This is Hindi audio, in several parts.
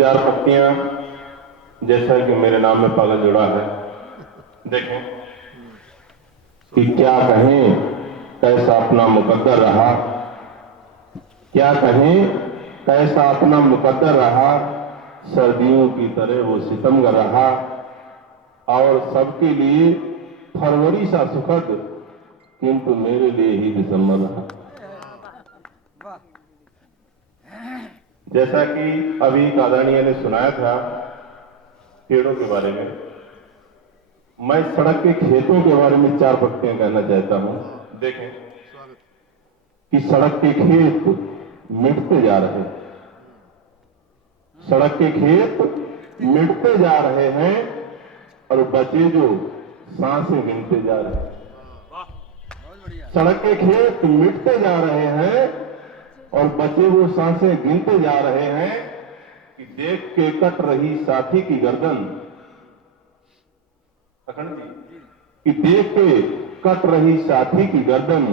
चार पत्तियां, जैसा कि मेरे नाम में पागल जुड़ा है। देखें कि क्या कहें कैसा अपना मुकद्दर रहा, क्या कहें कैसा अपना मुकद्दर रहा। सर्दियों की तरह वो सितमगर रहा और सबके लिए फरवरी सा सुखद, किंतु मेरे लिए ही दिसंबर रहा। जैसा कि अभी एक आदरणीय ने सुनाया था पेड़ों के बारे में, मैं सड़क के खेतों के बारे में चार पत्तियां कहना चाहता हूं। देखें कि सड़क के खेत मिटते जा रहे हैं, सड़क के खेत मिटते जा रहे हैं और बचे जो सांसें गिनते जा रहे हैं। सड़क के खेत मिटते जा रहे हैं और बचे वो सांसें गिनते जा रहे हैं कि देख के कट रही साथी की गर्दन, अखंड जी, कि देख के कट रही साथी की गर्दन,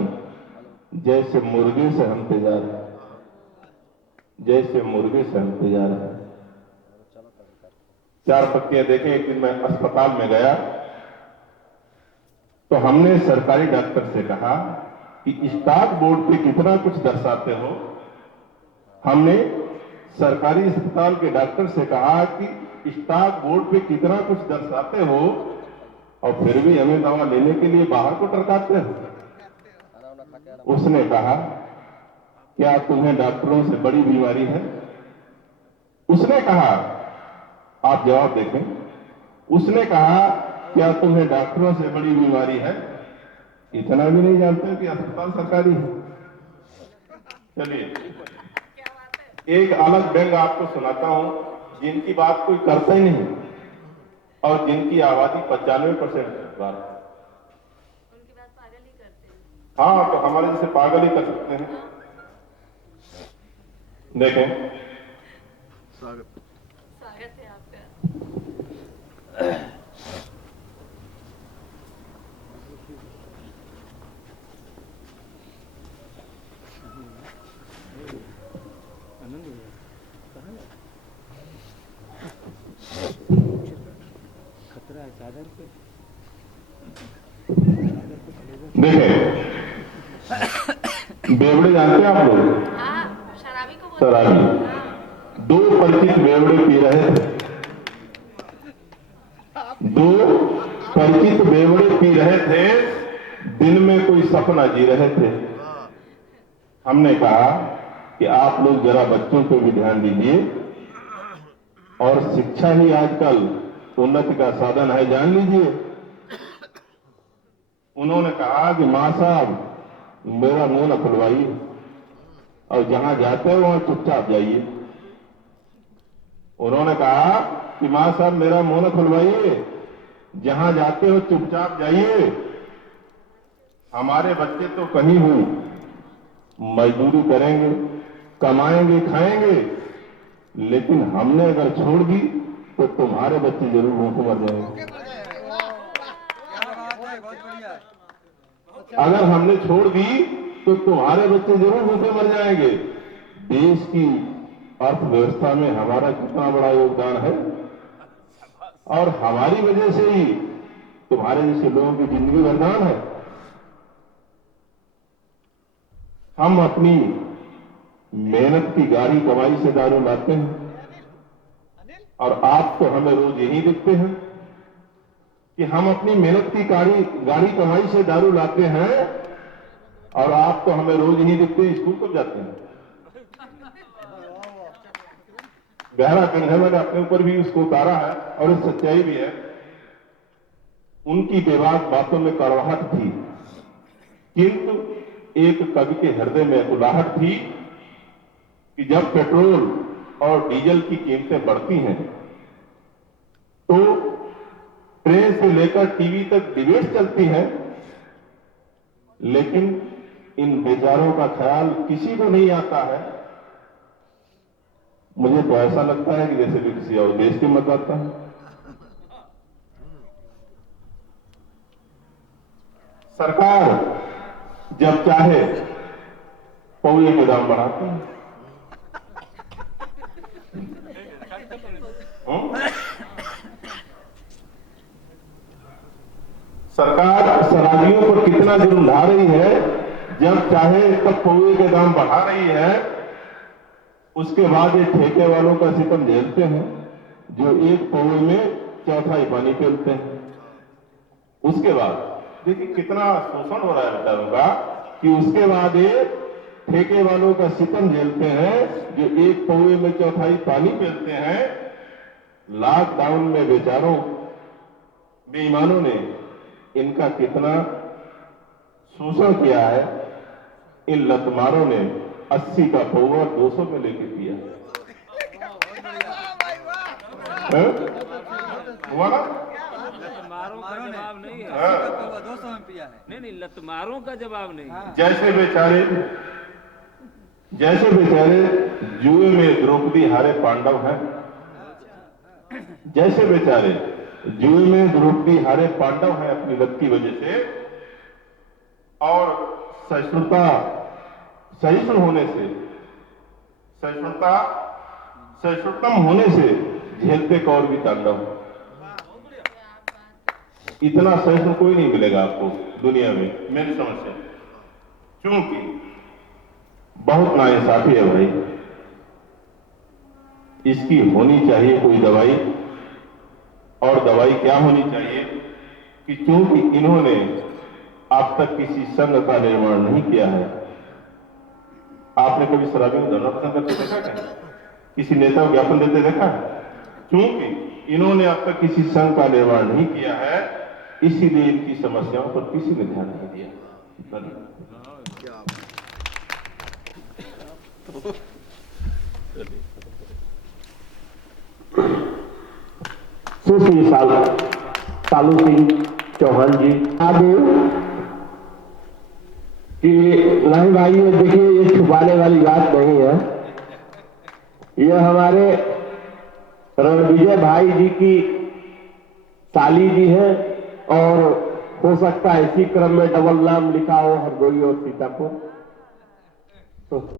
जैसे मुर्गे से हमते जा रहे हैं, जैसे मुर्गे से हमते जा रहे हैं। चार पत्तियां देखें। एक दिन मैं अस्पताल में गया तो हमने सरकारी डॉक्टर से कहा कि स्टाफ बोर्ड पे कितना कुछ दर्शाते हो। हमने सरकारी अस्पताल के डॉक्टर से कहा कि स्टाफ बोर्ड पे कितना कुछ दर्शाते हो और फिर भी हमें दवा लेने के लिए बाहर को टरकाते हो। उसने कहा क्या तुम्हें डॉक्टरों से बड़ी बीमारी है? उसने कहा, आप जवाब देखें, उसने कहा क्या तुम्हें डॉक्टरों से बड़ी बीमारी है? इतना भी नहीं जानते कि अस्पताल सरकारी है। चलिए एक अलग व्यंग आपको सुनाता हूं, जिनकी बात कोई करता ही नहीं और जिनकी आबादी 95% बात है। उनकी बात पागल ही करते हैं। हाँ, तो हमारे जैसे पागल ही कर सकते हैं। देखें, स्वागत है आपका। खतरा है साधन पे। देखें, बेवड़े जानते हैं आप लोग? हाँ, शराबी को बोलते शराबी। हैं। दो परिचित बेवड़े पी रहे थे, दो परिचित बेवड़े पी रहे थे, दिन में कोई सपना जी रहे थे। हमने कहा कि आप लोग जरा बच्चों पे भी ध्यान दीजिए और शिक्षा ही आजकल उन्नति का साधन है, जान लीजिए। उन्होंने कहा कि मां साहब मेरा मुंह न खुलवाइए और जहां जाते हो वहां चुपचाप जाइए। उन्होंने कहा कि मां साहब मेरा मुंह न खुलवाइए, जहां जाते हो चुपचाप जाइए। हमारे बच्चे तो कहीं हो मजदूरी करेंगे, कमाएंगे, खाएंगे, लेकिन हमने अगर छोड़ दी तो तुम्हारे बच्चे जरूर भूखे मर जाएंगे। अगर हमने छोड़ दी तो तुम्हारे बच्चे जरूर भूखे मर जाएंगे। देश की अर्थव्यवस्था में हमारा कितना बड़ा योगदान है और हमारी वजह से ही तुम्हारे जैसे लोगों की जिंदगी वरदान है। हम अपनी मेहनत की गाड़ी कमाई से दारू लाते हैं और आप तो हमें रोज यही दिखते हैं कि हम अपनी मेहनत की गाड़ी कमाई से दारू लाते हैं और आप तो हमें रोज यही दिखते हैं स्कूल कब जाते हैं। गहरा कंधा मैंने अपने ऊपर भी उसको उतारा है और ये सच्चाई भी है। उनकी बेबाक बातों में कड़वाहट थी, किंतु एक कवि के हृदय में उलाहट थी कि जब पेट्रोल और डीजल की कीमतें बढ़ती हैं तो ट्रेन से लेकर टीवी तक डिबेट चलती है, लेकिन इन बेचारों का ख्याल किसी को नहीं आता है। मुझे तो ऐसा लगता है कि जैसे भी किसी और देश के मत आता है। सरकार जब चाहे पौधे के दाम बढ़ाती है, सरकार शराबियों पर कितना जुर्म ढा रही है, जब चाहे तब पौवे के दाम बढ़ा रही है। उसके बाद ये ठेके वालों का सितम झेलते हैं, जो एक पौवे में चौथाई पानी पेलते हैं। उसके बाद देखिए कितना शोषण हो रहा है बेचारों का, कि उसके बाद ये ठेके वालों का सितम झेलते हैं, जो एक पौवे में चौथाई पानी पेलते हैं। लॉकडाउन में बेचारों बेईमानों ने इनका कितना शोषण किया है। इन लतमारों ने 80 का पौवा 200 में लेके पिया है? हुआ ना? लतमारों का जवाब नहीं है। हाँ। 200 में पिया है। नहीं, लतमारों का जवाब नहीं है। जैसे बेचारे जुए में द्रौपदी हारे पांडव हैं, जैसे बेचारे जुए में द्रौपदी हारे पांडव हैं अपनी लत की वजह से, और सहिष्णुता होने से, सहिष्णुतम होने से झेलते कौर भी तांडव। इतना सहिष्णु कोई नहीं मिलेगा आपको दुनिया में, मेरी समझ से, क्योंकि बहुत नाइंसाफी है भाई। इसकी होनी चाहिए कोई दवाई, और दवाई क्या होनी चाहिए कि क्योंकि इन्होंने अब तक किसी संघ का निर्माण नहीं किया है। आपने कभी शराबी को धरना प्रदर्शन करते देखा क्या? किसी नेता को ज्ञापन देते देखा है? क्योंकि इन्होंने अब तक किसी संघ का निर्माण नहीं किया है, इसीलिए इनकी समस्याओं पर किसी ने ध्यान नहीं दिया। सुश्री सालू सिंह चौहान जी आगे कि नहीं भाई, ये देखिए ये छुपाने वाली बात नहीं है। ये हमारे रणविजय भाई जी की साली जी है, और हो सकता है इसी क्रम में डबल नाम लिखा हो हरदोई और सीतापुर। तो